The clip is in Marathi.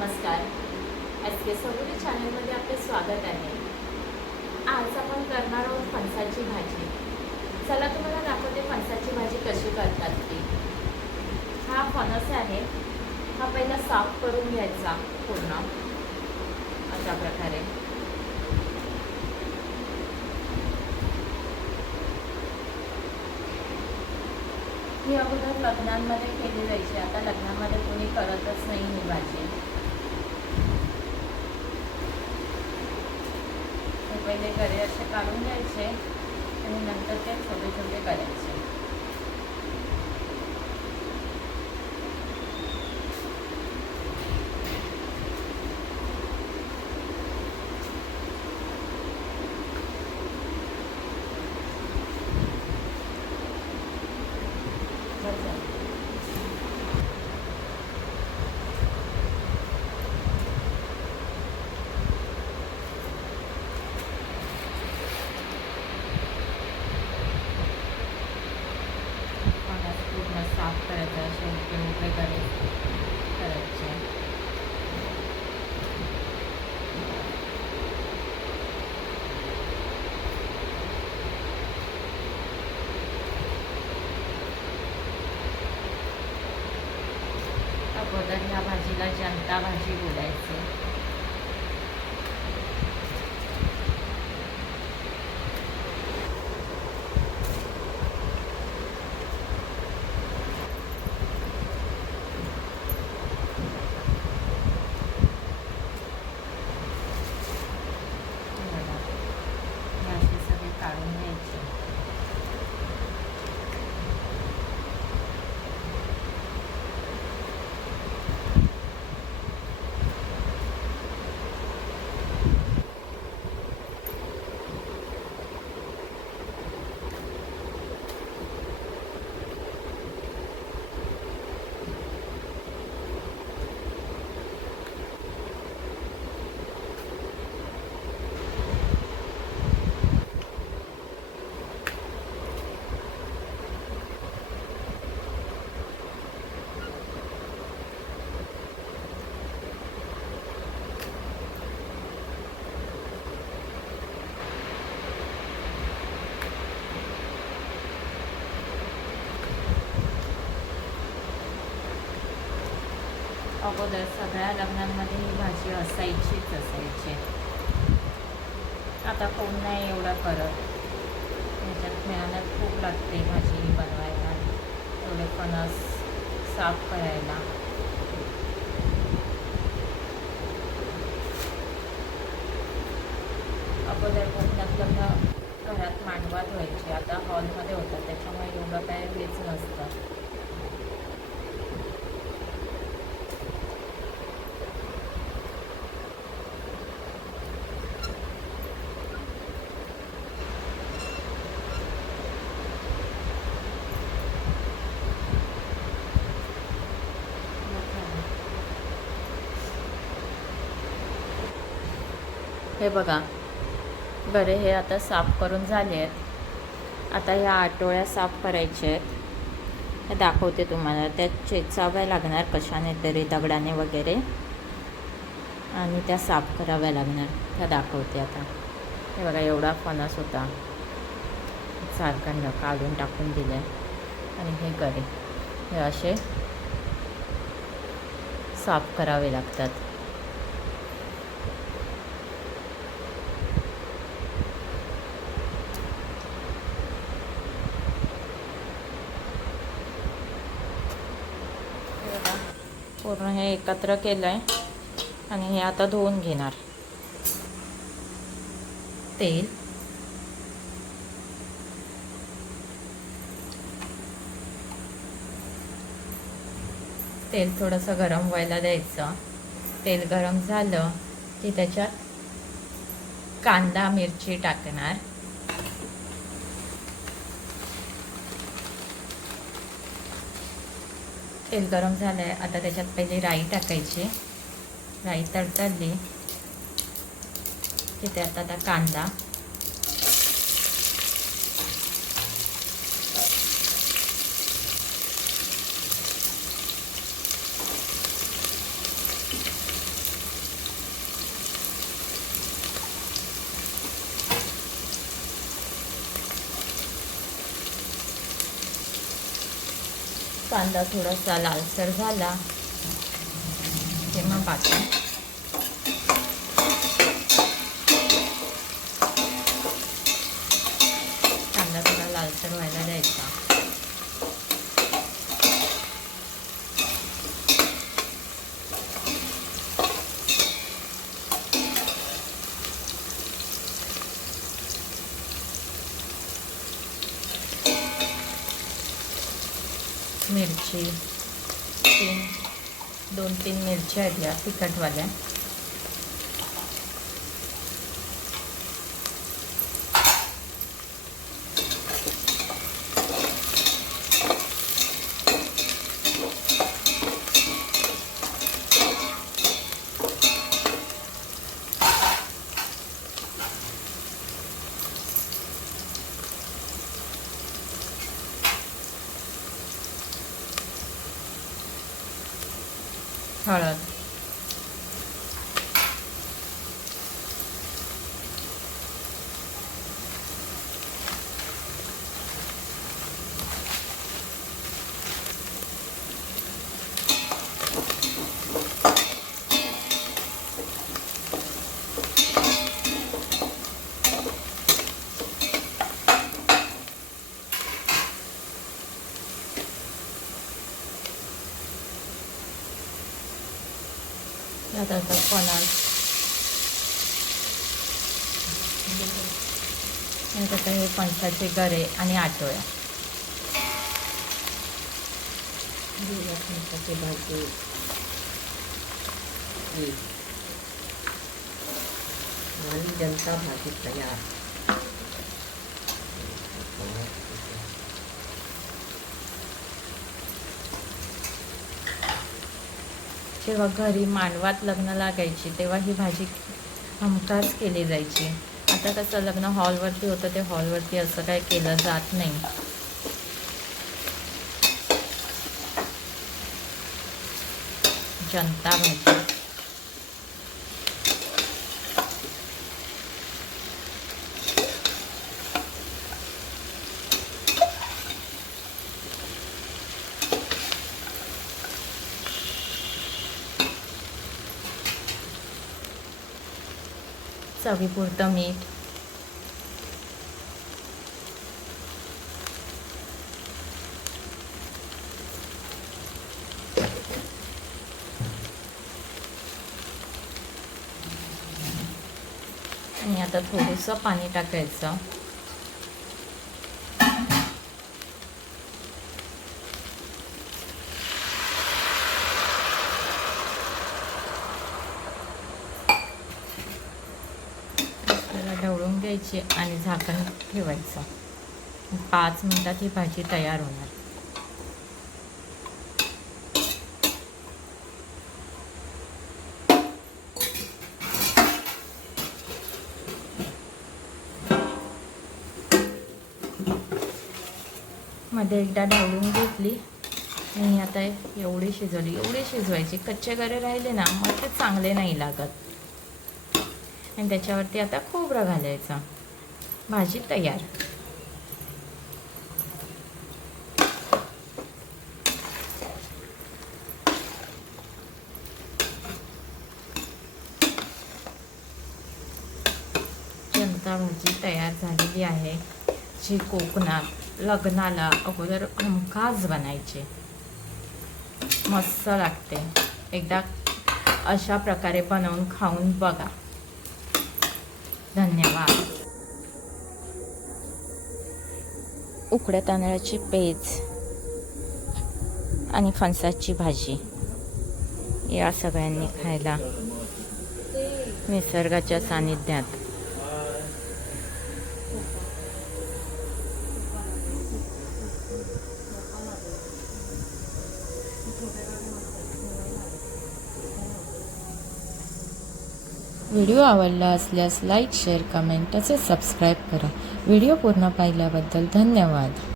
नमस्कार. SK सबुरी चॅनलमध्ये आपले स्वागत आहे. आज आपण करणार आहोत फणसाची भाजी. चला तुम्हाला दाखवते फणसाची भाजी कशी करतात ती. हा फणस आहे, हा पहिला साफ करून घ्यायचा पूर्ण अशा प्रकारे. ही अगोदर लग्नांमध्ये केली जायची, आता लग्नामध्ये कोणी करतच नाही ही भाजी. हे पहिले गरे असे काढून घ्यायचे आणि नंतर ते छोटे छोटे करायचे. पूर्ण साफ करायचं, असे मोठे गरे करायचे. अगोदर ह्या भाजीला जनता भाजी बोलायचे. असे सगळे काढून घ्यायचे. अगोदर सगळ्या लग्नांमध्ये ही भाजी असायचीच असायची. आता कोण नाही एवढं करत. ह्याच्यात मेहनत खूप लागते भाजी बनवायला, एवढे फणस साफ करायला. अगोदर कोकणात लग्न घरात मांडवात व्हायचे, आता हॉलमध्ये होतात, त्याच्यामुळे एवढं काय हेच नसतं. हे बघा, गरे हे आता साफ करून झाले आहेत. आता ह्या आटोळ्या साफ करायच्या आहेत. हे दाखवते तुम्हाला. त्यात चेचाव्या लागणार कशाने तरी, दगडाने वगैरे, आणि त्या साफ कराव्या लागणार. त्या दाखवते आता. हे बघा, एवढा फणस होता, सारखं काढून टाकून दिलं आहे. आणि हे गरे हे असे साफ करावे लागतात. पूर्ण हे एकत्र केलं आहे आणि हे आता धुवून घेणार. तेल, तेल थोडंसं गरम व्हायला द्यायचं. तेल गरम झालं की त्याच्यात कांदा मिरची टाकणार. तेल गरम झालं आहे, आता त्याच्यात पहिले राई टाकायची. राई तडतडली की त्यात आता कांदा, कांदा थोडासा लालसर झाला की मग बाकी कांदा थोडा लालसर व्हायला द्यायचा. मिरची 2-3 मिरच्या आहेत या तिखटवाल्या. हळद, यात आता फणस, यात आता हे फणसाचे गरे आणि आटोळ्या. फणसाची भाजी आणि जनता भाजी तयार. जेव्हा घरी मांडवात लग्न लागायची तेव्हा ही भाजी हमखास केली जायची. आता कसं लग्न हॉलवरती होतं, ते हॉलवरती असं काय केलं जात नाही. जनता भाजी चवीपुरतं मीठ, आणि आता थोडंसं पाणी टाकायचं. ढवळून घ्यायची आणि झाकण ठेवायचं. 5 मिनिटात ही भाजी तयार होणार. मध्ये एकदा ढवळून घेतली आणि आता एवढी शिजवली. एवढी शिजवायची, कच्चे गरे राहिले ना मग ते चांगले नाही लागत. आणि त्याच्यावरती आता खोबरं घालायचं. भाजी तयार. जनता भाजी तयार झालेली आहे, जी कोकणात लग्नाला अगोदर हमखास बनायची. मस्त लागते. एकदा अशा प्रकारे बनवून खाऊन बघा. धन्यवाद. उकड्या तांदळाची पेज आणि फणसाची भाजी या सगळ्यांनी खायला निसर्गाच्या सानिध्यात. व्हिडिओ आवडला असल्यास लाईक, शेअर, कमेंट तसेच सबस्क्राईब करा. व्हिडिओ पूर्ण पाहिल्याबद्दल धन्यवाद.